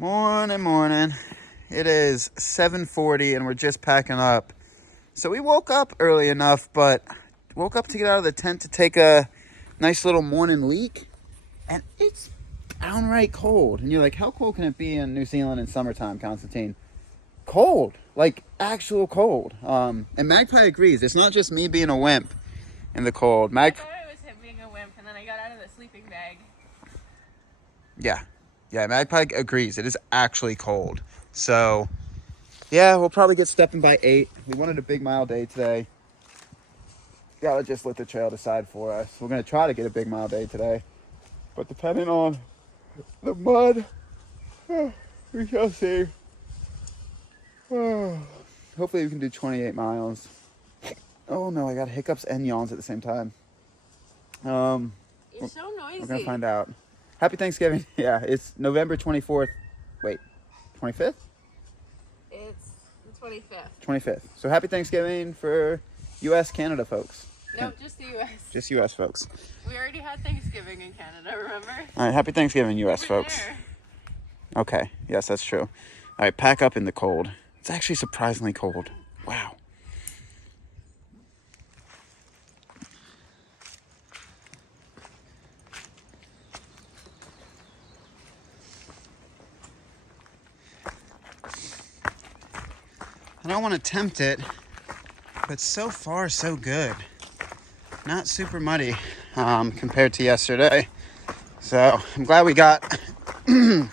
Morning, morning. It is 7:40 and we're just packing up. So we woke up early enough, but woke up to get out of the tent to take a nice little morning leak. And it's downright cold. And you're like, how cold can it be in New Zealand in summertime, Constantine? Cold. Like, actual cold. And Magpie agrees. It's not just me being a wimp in the cold. I thought it was him being a wimp, and then I got out of the sleeping bag. Yeah, Magpie agrees. It is actually cold. So, yeah, we'll probably get stepping by 8. We wanted a big mile day today. Gotta just let the trail decide for us. We're gonna try to get a big mile day today. But depending on the mud, we shall see. Hopefully we can do 28 miles. Oh no, I got hiccups and yawns at the same time. You're so noisy. We're gonna find out. Happy Thanksgiving. Yeah, it's November 24th. Wait, 25th? It's the 25th. 25th. So happy Thanksgiving for U.S., Canada folks. No, just the U.S. Just U.S. folks. We already had Thanksgiving in Canada, remember? All right, happy Thanksgiving, U.S. folks. There. Okay, yes, that's true. All right, pack up in the cold. It's actually surprisingly cold. Wow. I don't want to tempt it, but so far so good. Not super muddy compared to yesterday. So I'm glad we got that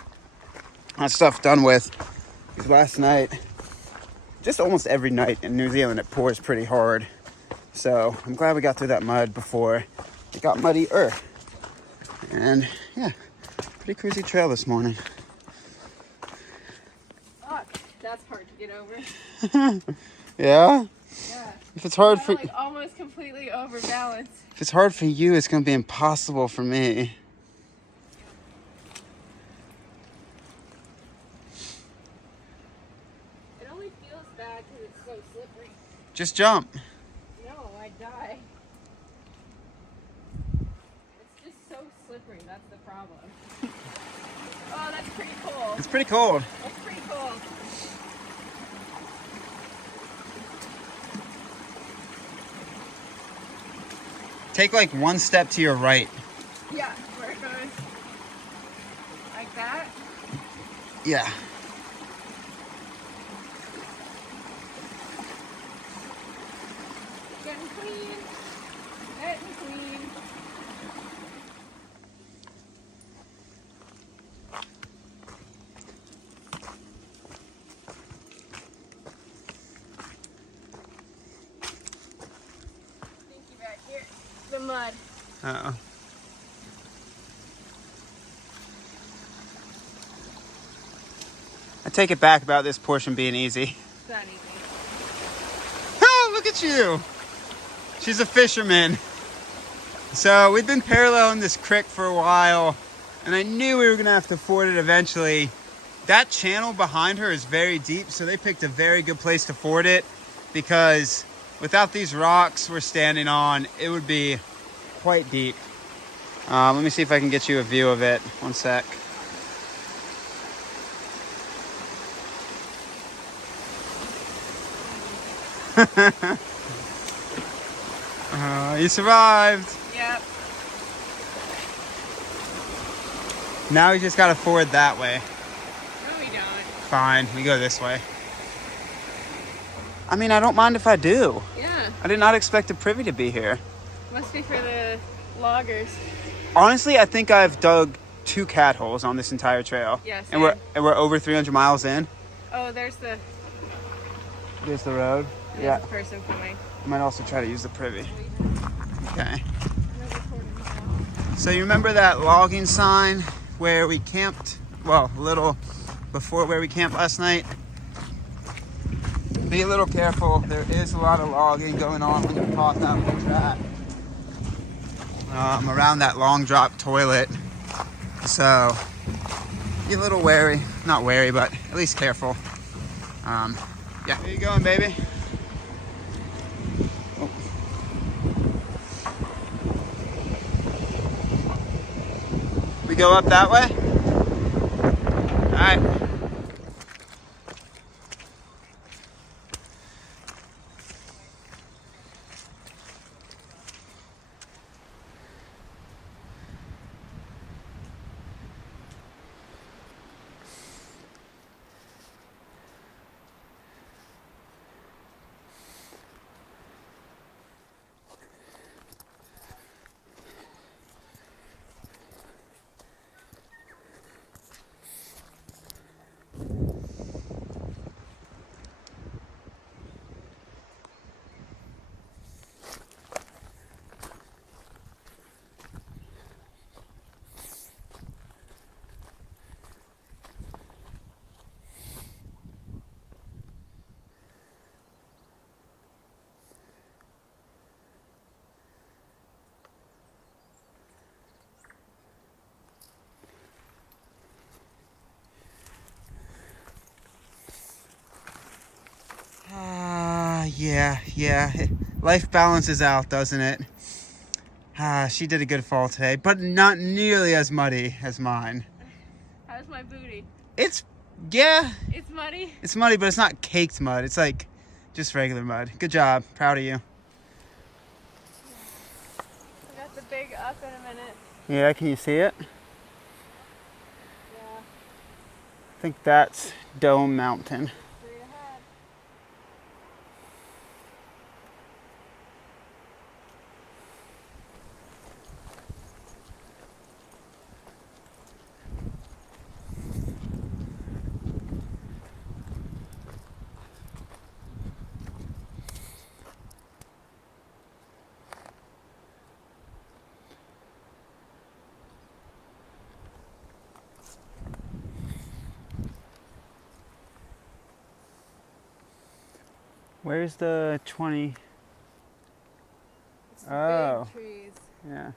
stuff done with. Because last night, just almost every night in New Zealand, it pours pretty hard. So I'm glad we got through that mud before it got muddier. And yeah, pretty cruisy trail this morning. Fuck, that's hard to get over. Yeah? Yeah. If it's hard for like almost completely overbalanced. If it's hard for you, it's gonna be impossible for me. It only feels bad because it's so slippery. Just jump. No, I'd die. It's just so slippery, that's the problem. Oh, that's pretty cool. It's pretty cold. That's pretty cool. Take like one step to your right. Yeah, where it goes like that. Yeah. Getting clean. Getting clean. Stinky back here. The mud. Uh-oh. I take it back about this portion being easy. It's not easy. Oh, look at you. She's a fisherman. So we've been paralleling this creek for a while, and I knew we were gonna have to ford it eventually. That channel behind her is very deep, so they picked a very good place to ford it, because without these rocks we're standing on, it would be quite deep. Let me see if I can get you a view of it. One sec. You survived. Yep. Now we just gotta ford that way. No, we don't. Fine, we go this way. I mean, I don't mind if I do. Yeah. I did not expect the privy to be here. Must be for the loggers. Honestly, I think I've dug 2 cat holes on this entire trail. Yes. And we're over 300 miles in. Oh, there's the road. there's the person coming. I might also try to use the privy. Okay. Another quarter mile. So you remember that logging sign where we camped? Well, a little before where we camped last night. Be a little careful. There is a lot of logging going on when you cross that little track. Around that long drop toilet. So be a little wary. Not wary, but at least careful. Yeah. Where you going, baby? Oh. We go up that way? right. Yeah. Life balances out, doesn't it? She did a good fall today, but not nearly as muddy as mine. How's my booty? It's muddy. It's muddy, but it's not caked mud. It's like just regular mud. Good job. Proud of you. I got the big up in a minute. Yeah, can you see it? Yeah. I think that's Dome Mountain. Straight ahead. Where's the 20? It's the Oh. big trees. Yeah.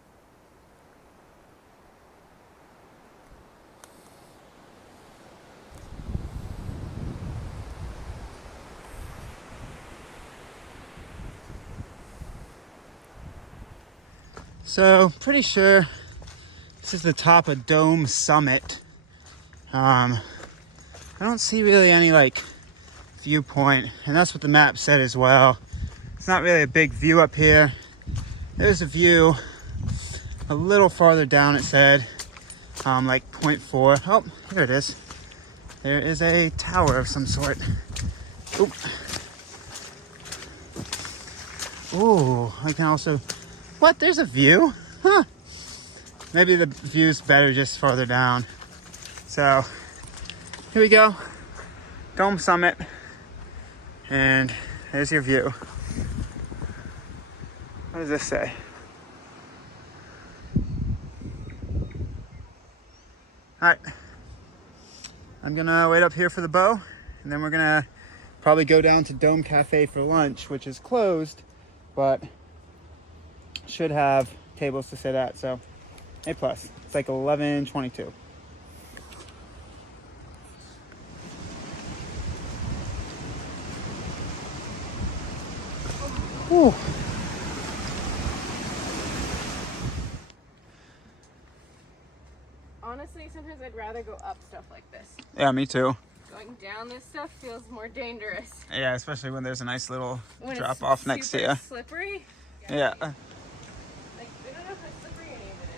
So, pretty sure this is the top of Dome Summit. I don't see really any like viewpoint, and that's what the map said as well. It's not really a big view up here. There's a view a little farther down, it said, like 0.4. Oh, here it is. There is a tower of some sort. Oop. Ooh, I can also... What? There's a view? Huh. Maybe the view's better just farther down. So, here we go. Dome Summit. And there's your view. What does this say? Alright. I'm gonna wait up here for the bow, and then we're gonna probably go down to Dome Cafe for lunch, which is closed, but should have tables to sit at, so A+. It's like 11:22. Whew. Honestly, sometimes I'd rather go up stuff like this. Yeah, me too. Going down this stuff feels more dangerous. Yeah, especially when there's a nice little When drop it's off next to you. Slippery. Yeah. Like, I don't know how slippery any of it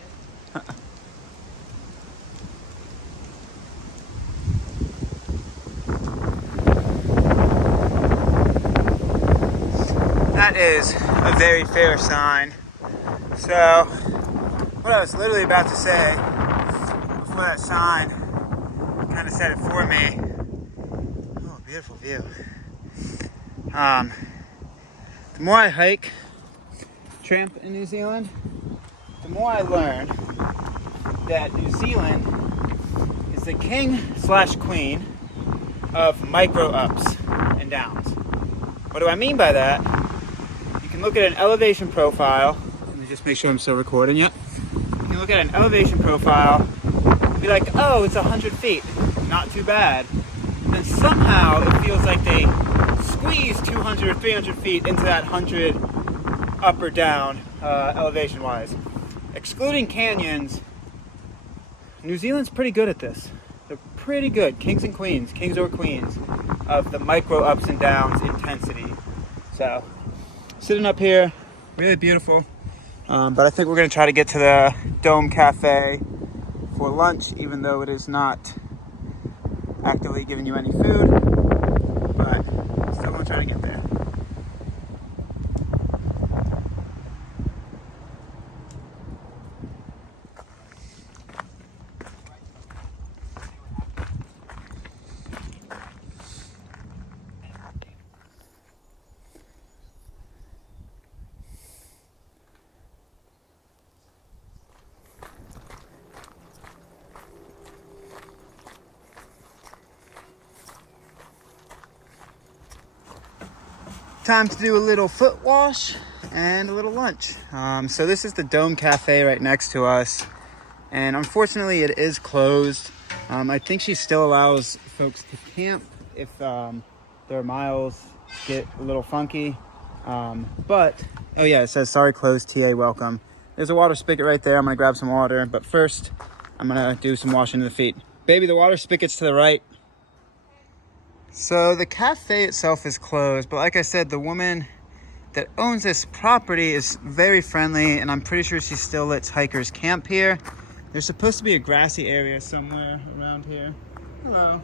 is. That is a very fair sign. So, what I was literally about to say before that sign kind of said it for me. Oh, beautiful view. The more I hike, tramp in New Zealand, the more I learn that New Zealand is the king/queen of micro ups and downs. What do I mean by that? You can look at an elevation profile. Let me just make sure I'm still recording. Yep. You can look at an elevation profile and be like, oh, it's 100 feet. Not too bad. And then somehow it feels like they squeeze 200 or 300 feet into that 100 up or down elevation wise. Excluding canyons, New Zealand's pretty good at this. They're pretty good. Kings and queens, kings or queens of the micro ups and downs intensity. So sitting up here, really beautiful. But I think we're gonna try to get to the Dome Cafe for lunch, even though it is not actively giving you any food, but still gonna try to get there. Time to do a little foot wash and a little lunch. So this is the Dome Cafe right next to us, and unfortunately it is closed. I think she still allows folks to camp if their miles get a little funky. But, oh yeah, it says sorry closed, TA welcome. There's a water spigot right there. I'm gonna grab some water, but first I'm gonna do some washing of the feet. Baby, the water spigot's to the right. So the cafe itself is closed, but like I said, the woman that owns this property is very friendly, and I'm pretty sure she still lets hikers camp here. There's supposed to be a grassy area somewhere around here. Hello.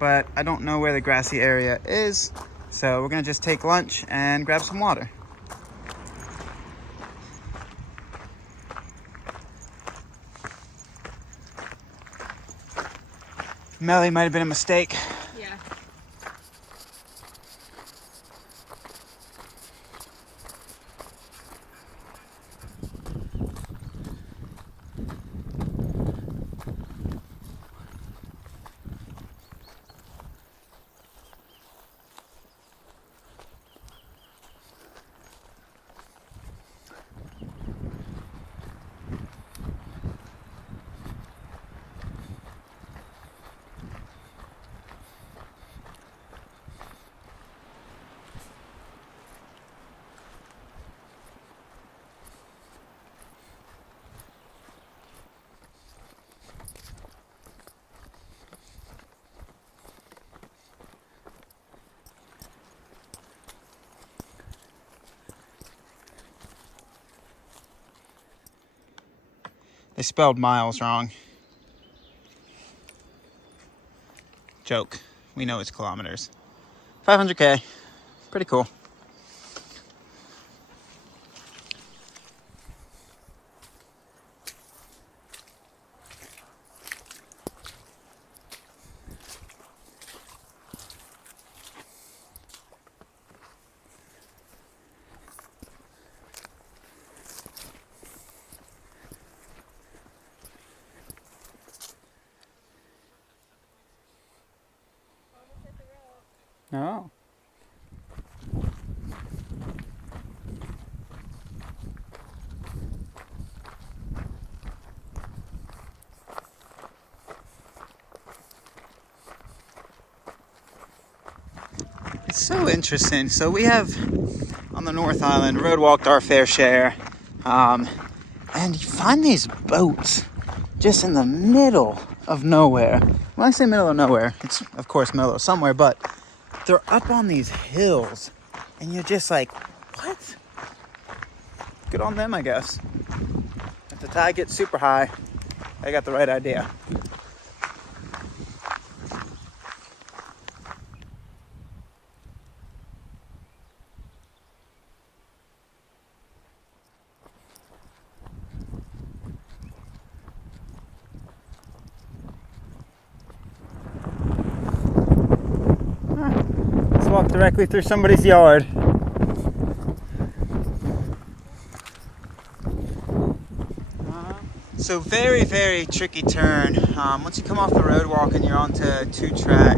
But I don't know where the grassy area is, so we're gonna just take lunch and grab some water. Melly might have been a mistake. Yeah. They spelled miles wrong. Joke. We know it's kilometers. 500K. Pretty cool. Oh. It's so interesting. So we have on the North Island road walked our fair share, and you find these boats just in the middle of nowhere. When I say middle of nowhere, it's of course middle of somewhere, but they're up on these hills, and you're just like, what? Good on them, I guess. If the tide gets super high, they got the right idea. Let's walk directly through somebody's yard. So very, very tricky turn. Once you come off the road walk and you're onto 2-track,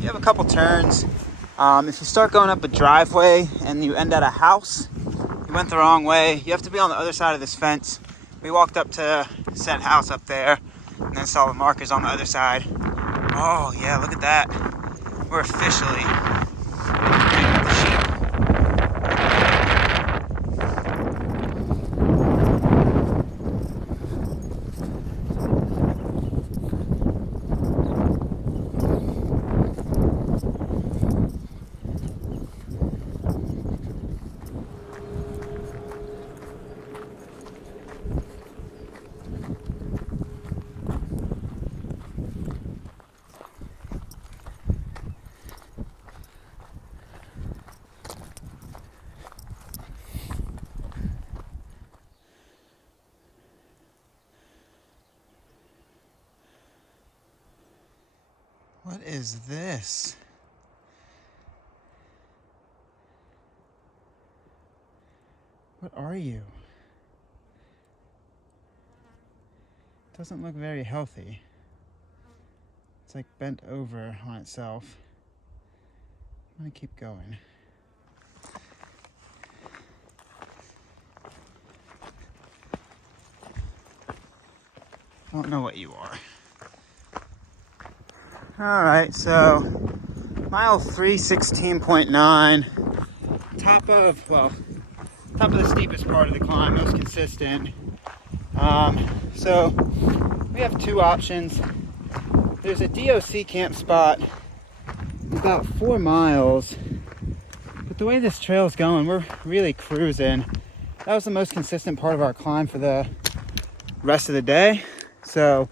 you have a couple turns. If you start going up a driveway and you end at a house, you went the wrong way. You have to be on the other side of this fence. We walked up to said house up there and then saw the markers on the other side. Oh yeah, look at that. We're officially in the sheep. What is this? What are you? Doesn't look very healthy. It's like bent over on itself. I'm gonna keep going. I don't know what you are. All right, so mile 316.9, top of the steepest part of the climb, most consistent. So we have two options. There's a DOC camp spot about 4 miles, but the way this trail's going, we're really cruising. That was the most consistent part of our climb for the rest of the day. So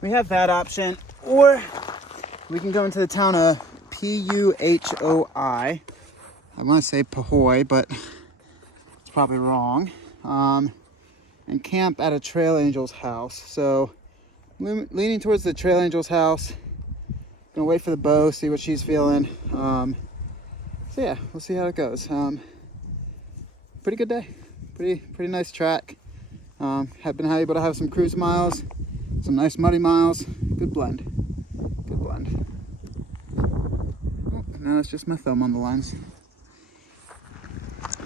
we have that option, or we can go into the town of Puhoi. I want to say Puhoi, but it's probably wrong. And camp at a trail angel's house. So leaning towards the trail angel's house. Gonna wait for the bow, see what she's feeling. So yeah, we'll see how it goes. Pretty good day. Pretty nice track. Have been able to have some cruise miles, some nice muddy miles. Good blend. Good blend. Oh, now it's just my thumb on the lens.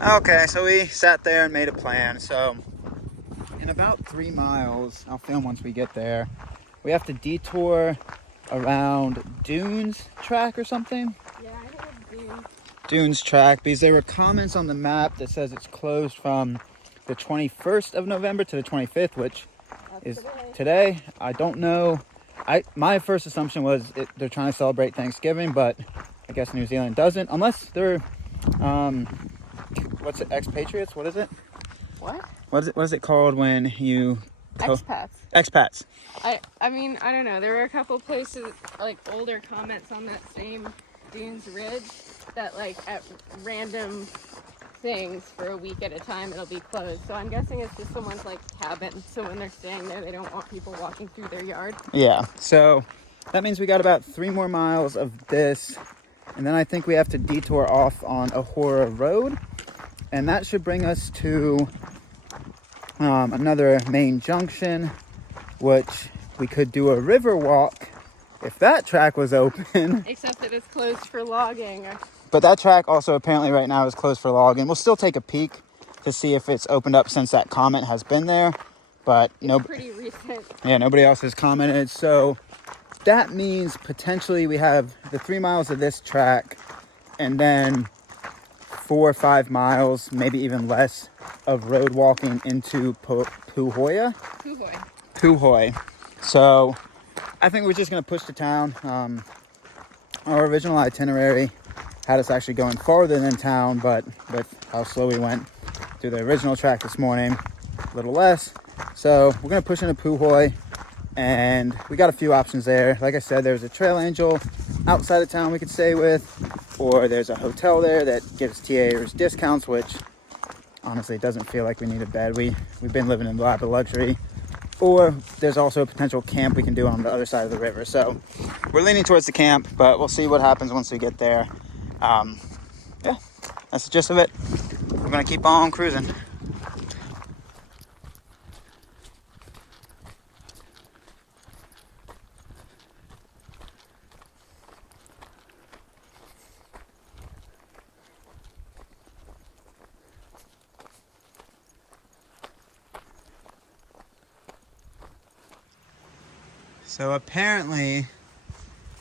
Okay, so we sat there and made a plan. So in about 3 miles, I'll film once we get there, we have to detour around Dunes track or something. Yeah, I think it's Dunes. Dunes track, because there were comments on the map that says it's closed from the 21st of November to the 25th, which That's is today. I don't know. My first assumption was they're trying to celebrate Thanksgiving, but I guess New Zealand doesn't, unless they're what's it, expatriates? What is it? What? What is it called when you Expats. Expats. I mean, I don't know. There were a couple places, like older comments on that same Dunes Ridge that like at random things for a week at a time it'll be closed. So I'm guessing it's just someone's like cabin. So when they're staying there, they don't want people walking through their yard. Yeah. So that means we got about 3 more miles of this, and then I think we have to detour off on Ahura Road, and that should bring us to another main junction, which we could do a river walk if that track was open. Except that it's closed for logging. But that track also apparently right now is closed for logging. We'll still take a peek to see if it's opened up since that comment has been there. But Pretty recent. Yeah, nobody else has commented. So that means potentially we have the 3 miles of this track and then 4 or 5 miles, maybe even less, of road walking into Puhoi. So I think we're just going to push to town. Our original itinerary had us actually going farther than town, but with how slow we went through the original track this morning, a little less. So we're going to push into Puhoi, and we got a few options there. Like I said, there's a trail angel outside of town we could stay with, or there's a hotel there that gives TAers discounts, which honestly doesn't feel like we need a bed. We've been living in a lap of luxury. Or there's also a potential camp we can do on the other side of the river. So we're leaning towards the camp, but we'll see what happens once we get there. Yeah, that's the gist of it. We're gonna keep on cruising. So apparently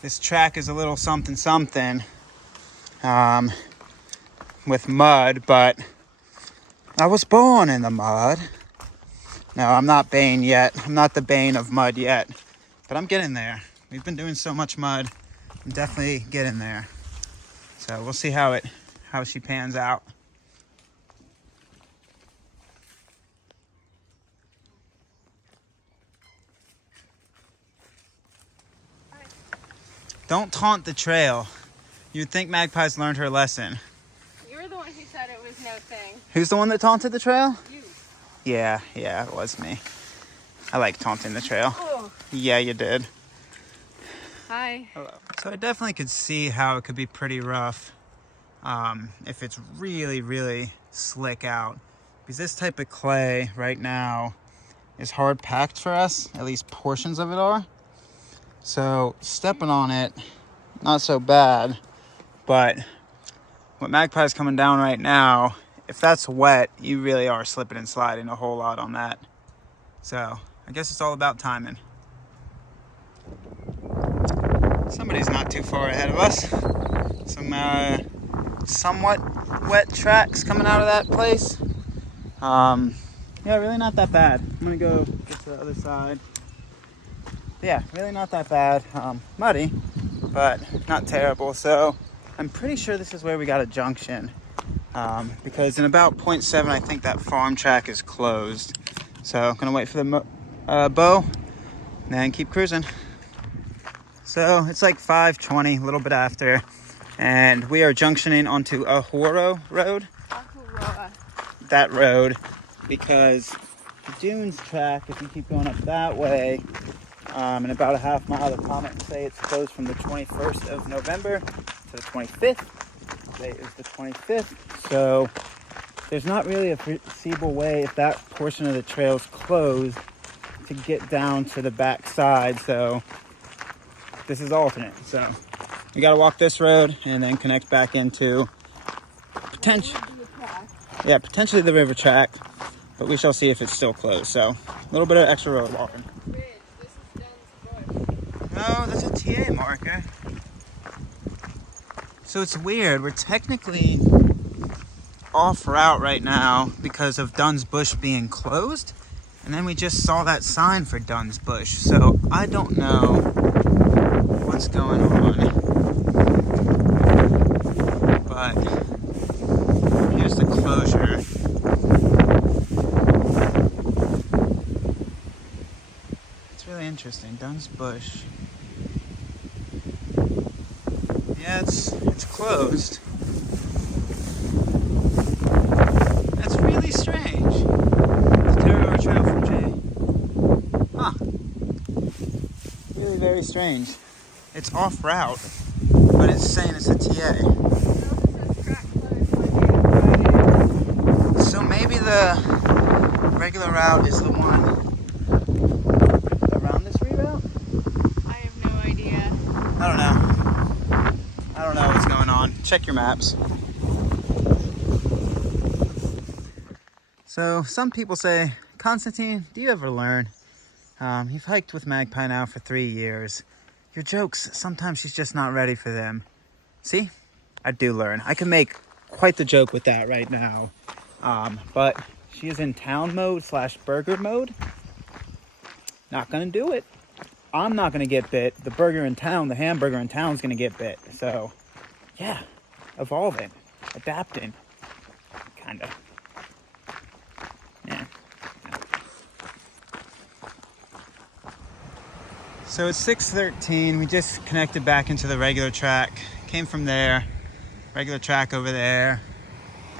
this track is a little something with mud, but I was born in the mud. No, I'm not Bane yet. I'm not the Bane of mud yet, but I'm getting there. We've been doing so much mud. I'm definitely getting there. So we'll see how she pans out. Don't taunt the trail. You'd think Magpie's learned her lesson. You're the one who said it was no thing. Who's the one that taunted the trail? You. Yeah, it was me. I like taunting the trail. Oh. Yeah, you did. Hi. Hello. So I definitely could see how it could be pretty rough if it's really, really slick out. Because this type of clay right now is hard packed for us, at least portions of it are. So stepping on it, not so bad, but what Magpie's coming down right now, if that's wet, you really are slipping and sliding a whole lot on that. So I guess it's all about timing. Somebody's not too far ahead of us. Some somewhat wet tracks coming out of that place. Yeah, really not that bad. I'm gonna go get to the other side. Yeah, really not that bad. Muddy, but not terrible. So I'm pretty sure this is where we got a junction. Because in about 0.7, I think that farm track is closed. So I'm gonna wait for the bow and then keep cruising. So it's like 5:20, a little bit after, and we are junctioning onto Araroa Road. Araroa. That road, because the Dunes track, if you keep going up that way, in about a half mile, the comments say it's closed from the 21st of November to the 25th. Today is the 25th, so there's not really a foreseeable way if that portion of the trail's closed to get down to the back side. So this is alternate. So we got to walk this road and then connect back into potentially the river track, but we shall see if it's still closed. So a little bit of extra road walking. Ridge. This is Dunn's Bush. Oh, that's a TA marker. So it's weird. We're technically off route right now because of Dunn's Bush being closed, and then we just saw that sign for Dunn's Bush. So I don't know what's going on, but here's the closure. It's really interesting. Dunn's Bush. Yeah, it's closed. That's really strange. It's a Araroa trail from Jay. Huh. Really very strange. It's off route, but it's saying it's a TA. So maybe the regular route is the one around this reroute? I have no idea. I don't know. I don't know what's going on. Check your maps. So some people say, Constantine, do you ever learn? You've hiked with Magpie now for 3 years. Your jokes, sometimes she's just not ready for them. See? I do learn. I can make quite the joke with that right now. But she is in town mode / burger mode. Not gonna do it. I'm not gonna get bit. The burger in town, the hamburger in town is gonna get bit. So, yeah, evolving, adapting, kinda. Yeah. So it's 6:13. We just connected back into the regular track. Came from there, regular track over there,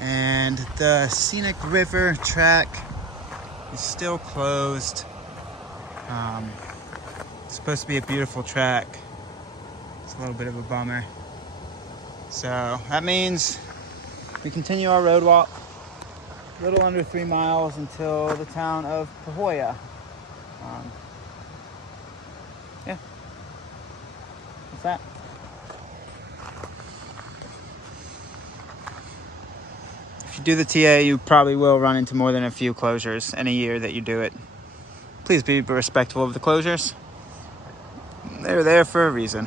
and the scenic river track is still closed. It's supposed to be a beautiful track. It's a little bit of a bummer. So that means we continue our road walk, a little under 3 miles until the town of Pahoja. Yeah, what's that? If you do the TA, you probably will run into more than a few closures in a year that you do it. Please be respectful of the closures. They're there for a reason.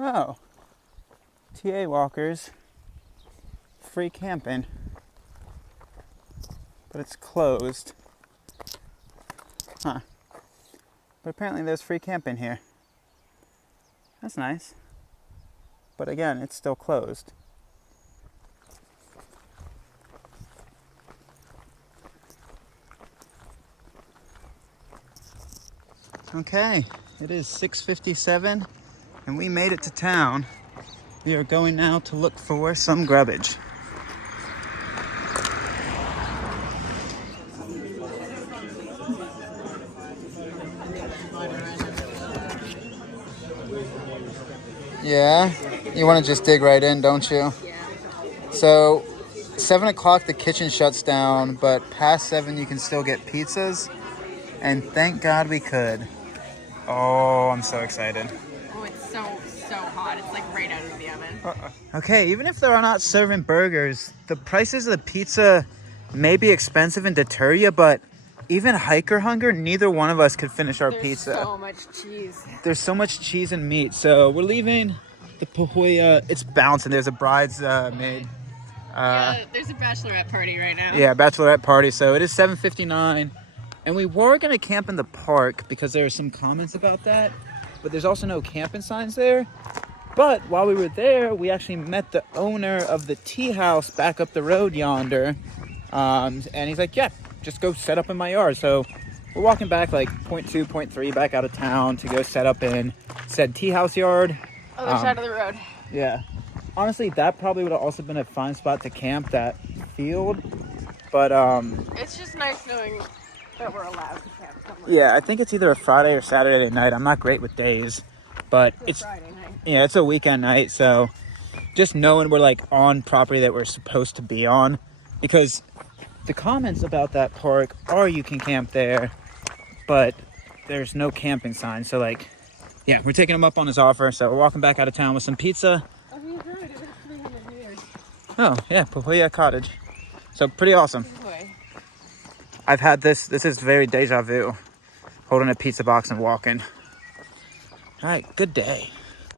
Oh, TA walkers, free camping, but it's closed. Huh. But apparently there's free camping here. That's nice. But again, it's still closed. Okay, it is 6:57 and we made it to town. We are going now to look for some grubbage. Yeah, you want to just dig right in, don't you? Yeah. So 7 o'clock the kitchen shuts down, but past 7 you can still get pizzas, and thank God we could. Oh, I'm so excited. Oh, it's so hot. It's like right out of the oven. Okay, even if they're not serving burgers, the prices of the pizza may be expensive and deter you, but even hiker hunger, neither one of us could finish our There's pizza. so much cheese. There's so much cheese and meat. So we're leaving the Pahoja. It's bouncing. There's a bridesmaid. Yeah, there's a bachelorette party right now. Yeah, bachelorette party. So it is 7:59. And we were going to camp in the park because there are some comments about that. But there's also no camping signs there. But while we were there, we actually met the owner of the tea house back up the road yonder. And he's like, yeah, just go set up in my yard. So we're walking back like 0.2, 0.3 back out of town to go set up in said tea house yard. Other side of the road. Yeah. Honestly, that probably would have also been a fine spot to camp, that field. But It's just nice knowing that we're allowed to camp somewhere. yeah, I think it's either a Friday or Saturday night. I'm not great with days, but It's a Friday night. yeah, it's a weekend night. So just knowing we're like on property that we're supposed to be on, because the comments about that park are you can camp there, but there's no camping sign. So like, yeah, we're taking him up on his offer. So we're walking back out of town with some pizza. Oh, he's right. It was 300 meters. Oh yeah, Pahoja Cottage. So pretty awesome. Boy. I've had this is very deja vu, holding a pizza box and walking. All right, good day.